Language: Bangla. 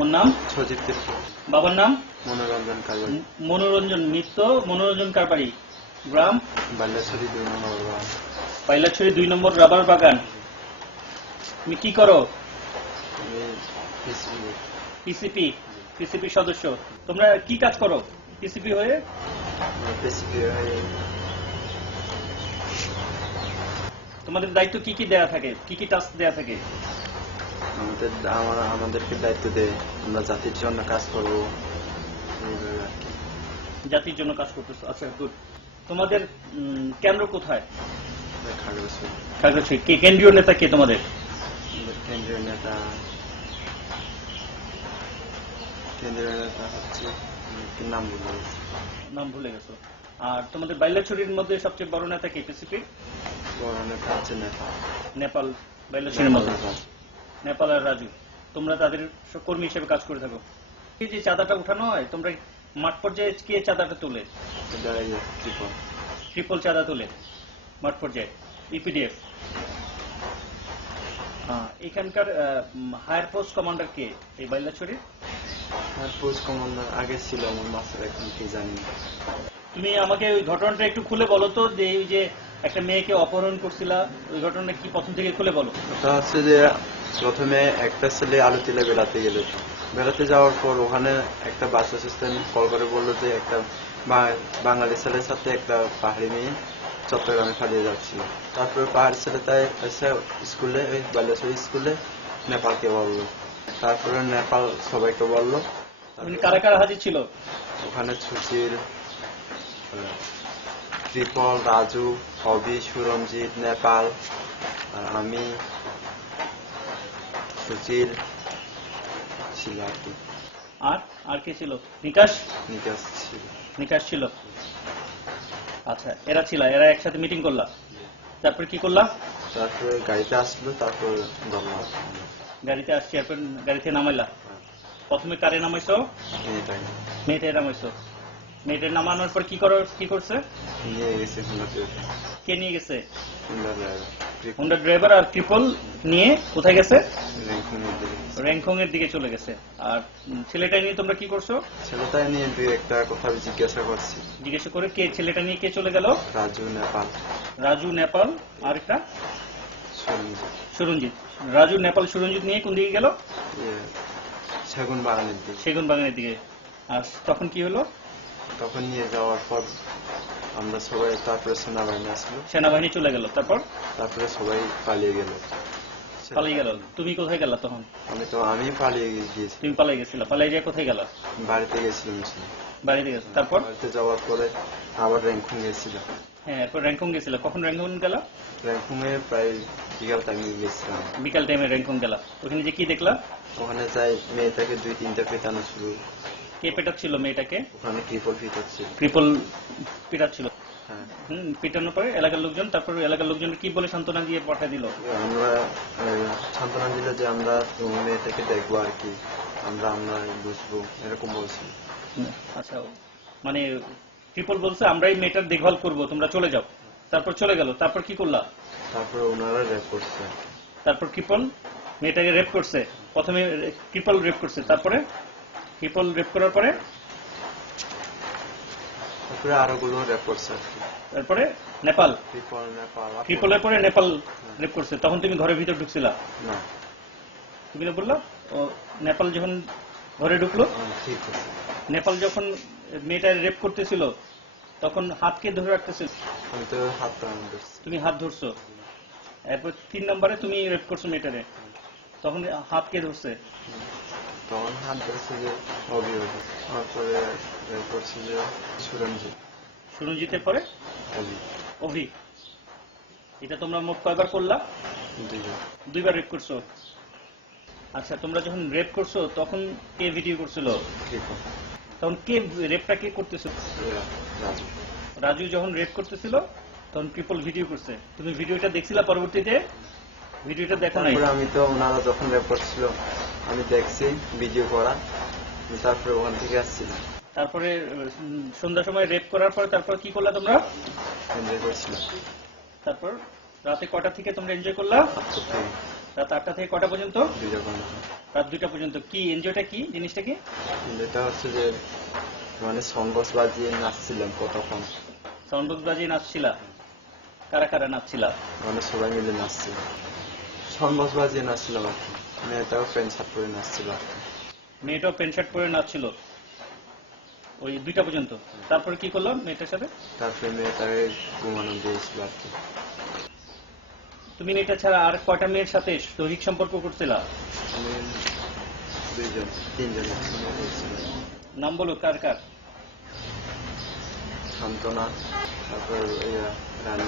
তোমার নাম? সজীব বাবার নাম? মনোরঞ্জন মনোরঞ্জন মিত্র মনোরঞ্জন কারবারি। গ্রাম? বাল্যাছড়ি দুই নম্বর। পাইলাছড়ি দুই নম্বর রাবার বাগান। তুমি কি করো? পিসিপি। পিসিপি? সদস্য। তোমরা কি কাজ করো? হয়ে? পিসিপি হয়ে তোমাদের দায়িত্ব কি কি দেয়া থাকে? কি কি টাস্ক দেয়া থাকে? আমাদের আমাদেরকে দায়িত্ব দেয়। আমরা জাতির জন্য কাজ করব। জাতির জন্য কাজ করতেছো। আচ্ছা গুড তোমাদের কেন্দ্র কোথায়? খাগড়াছড়ি। কে কেন্দ্রীয় নেতা কে তোমাদের? কেন্দ্রীয় নেতা কেন্দ্রীয় নেতা হচ্ছে নাম বলব নাম ভুলে গেছো। আর তোমাদের বাইলাছড়ির মধ্যে সবচেয়ে বড় নেতা কে? পিসিপি বড় নেতা হচ্ছে নেতা নেপাল বাইলাছড়ির মধ্যে। নেপাল আর রাজু, তোমরা তাদের কর্মী হিসেবে কাজ করে থাকো। যে চাঁদাটা উঠানো হয়, তোমরা মাঠ পর্যায়ে কে চাঁদাটা তোলে? ট্রিপল চাঁদা তোলে, মাঠ পর্যায়ে, ইপিডিএফ। এখানকার হায়ার পোস্ট কমান্ডার কে? এই বাইলাছড়ির আর পোস্ট কমান্ডার আগে ছিল আমার মাস্টার এখন কি জানি। তুমি আমাকে ওই ঘটনাটা একটু খুলে বলো তো যে এই যে একটা মেয়েকে অপহরণ করছিলা ওই ঘটনা কি প্রথম থেকে খুলে বলো? ওটা হচ্ছে যে প্রথমে একটা ছেলে আলুতিলা বেড়াতে গেল। বেড়াতে যাওয়ার পর ওখানে একটা বাস অ্যাসিস্ট্যান্ট কল করে বলল যে একটা বাঙালি ছেলের সাথে একটা পাহাড়ি মেয়ে চট্টগ্রামে পালিয়ে যাচ্ছিল তারপরে পাহাড়ি ছেলেটাই এসে স্কুলে ওই বালেশ্বরী স্কুলে নেপালকে বলল। তারপরে নেপাল সবাইকে বলল। তুমি কারা কারা হাজির ছিল? ওখানে সুশীল ত্রিপল রাজু অভি সুরঞ্জিত নেপাল আর আমি সুশীল ছিল আর কি আর আর কে ছিল? নিকাশ? নিকাশ ছিল। নিকাশ ছিল। আচ্ছা এরা ছিল এরা একসাথে মিটিং করলা। তারপর কি করলা? তারপর গাড়িতে আসলো তারপর ধরলাম গাড়িতে আসছি এরপর গাড়িতে নামাইলা। প্রথমে কারে নামাইছো? এটাই মেয়েটে নামাইছো। মেয়েটে নামানোর পর কি করো কি করছে? কে নিয়ে গেছে? হুন্ডা ড্রাইভার আর ট্রিপল নিয়ে কোথায় গেছে? র্যাংখং এর দিকে চলে গেছে। আর ছেলেটা নিয়ে তোমরা কি করছ? ছেলেটা নিয়ে দুই একটা কথা জিজ্ঞাসা করছি। জিজ্ঞাসা করে কে ছেলেটা নিয়ে কে চলে গেল? রাজু নেপাল। রাজু নেপাল। আর একটা? সুরঞ্জিত। সুরঞ্জিত। রাজু নেপাল সুরঞ্জিত নিয়ে কোন দিকে গেল? ইয়ে, সেগুন বাগানের দিকে। সেগুন বাগানের দিকে। আর তখন কি হলো? তখন নিয়ে যাওয়ার পর আমরা সবাই তারপরে সেনাবাহিনী আসলো। সেনাবাহিনী চলে গেল তারপর? তারপরে সবাই পালিয়ে গেল। পালিয়ে গেল। তুমি কোথায় গেলা তখন? আমি তো আমি পালিয়ে গিয়েছি। তুমি পালিয়ে গেছিলা। পালিয়ে গিয়ে কোথায় গেলা? বাড়িতে গেছিলাম বাড়িতে গেছো তারপর? বাড়িতে যাওয়ার পরে আবার র্যাঙ্কুং গেছিলাম। হ্যাঁ এরপর র্যাংকং গেছিলা। কখন র্যাংকং গেলা? র্যাঙ্কুং এ প্রায় বিকাল টাইমে গেছিলাম। বিকাল টাইমে র্যাংকং গেলা। ওখানে যে কি দেখলা? ওখানে যাই মেয়েটাকে দুই তিনটা পেটানো শুরু। কে পেটাচ্ছিল মেয়েটাকে। ওখানে ট্রিপল পিটাচ্ছিল হ্যাঁ। হুম পিটানোর পরে এলাকার লোকজন তারপর এলাকার লোকজন কি বলে সান্ত্বনা দিয়ে পাঠিয়ে দিল? আমরা আহ, সান্ত্বনা দিল যে আমরা তোমার মেয়েটাকে দেখব আর কি। আমরা আমরা বুঝব এরকম বলছি। আচ্ছা মানে ট্রিপল বলছে আমরাই মেয়েটার দেখভাল করব তোমরা চলে যাও। তারপর চলে গেল তারপর কি করলা? তারপরে ওনারা র্যাপ করছে। তারপর ট্রিপল মেয়েটাকে রেপ করছে। প্রথমে ট্রিপল রেপ করছে তারপরে ট্রিপল রেপ করার পরে? তারপরে আরও গুলো র্যাপ করছে তারপরে নেপাল? ট্রিপলের পরে নেপাল রেপ করছে। তখন তুমি ঘরের ভিতর ঢুকছিলা? না। তুমি না বললা ও নেপাল যখন ঘরে ঢুকলো হ্যাঁ, নেপাল যখন মেয়েটা রেপ করতেছিল তখন হাতকে ধরে রাখতেছিল? করছি তুমি হাত ধরছো। এরপর তিন নম্বরে তুমি রেপ করছ মেয়েটারে। তখন হাতকে ধরছে। তখন হাত ধরছে যে অভিযোগ তারপরে র্যাপ করছে যে সুরঞ্জিত। সুরঞ্জিতের পরে? অভি অভি এটা তোমরা মোট কয়বার করলা? দুইবার। রেপ করছ? আচ্ছা তোমরা যখন রেপ করছ তখন কে ভিডিও করছিল? তখন কে রেপটা কে করতেছিল রাজু। যখন রেপ করতেছিল তখন ট্রিপল ভিডিও করছে। তুমি ভিডিওটা দেখছিলা পরবর্তীতে? ভিডিওটা দেখো নাই? আমি তো ওনারা যখন র্যাপ করছিল আমি দেখছি ভিডিও করা তারপরে ওখান থেকে আসছিলাম তারপরে সন্ধ্যার সময় রেপ করার পর তারপর কি করলা তোমরা? এনজয় করছিলাম। তারপর রাতে কটা থেকে তোমরা এনজয় করলা? রাত আটটা থেকে কটা পর্যন্ত? রাত দুইটা পর্যন্ত। কি এনজয়টা কি জিনিসটা কি? এটা হচ্ছে যে মানে সঙ্গস বাজিয়ে নাচছিলাম কতক্ষণ। সাউন্ড বাজিয়ে নাচছিলা? কারা কারা নাচছিলা? মানে সবাই মিলে নাচছিল সঙ্গস বাজিয়ে নাচছিলাম আর কি। মেয়েটাও প্যান্ট শার্ট পরে নাচছিল মেয়েটাও প্যান্ট শার্ট পরে নাচছিল? ওই দুইটা পর্যন্ত? তারপরে কি করল মেয়েটার সাথে? তারপরে মেয়েটাকে ঘুমানো দিয়েছিল আর কি তুমি মেয়েটা ছাড়া আর কয়টা মেয়ের সাথে দৈহিক সম্পর্ক করছিলা? আমি দুইজন তিনজন নাম বলো কার কার? সান্ত্বনা তারপর রানী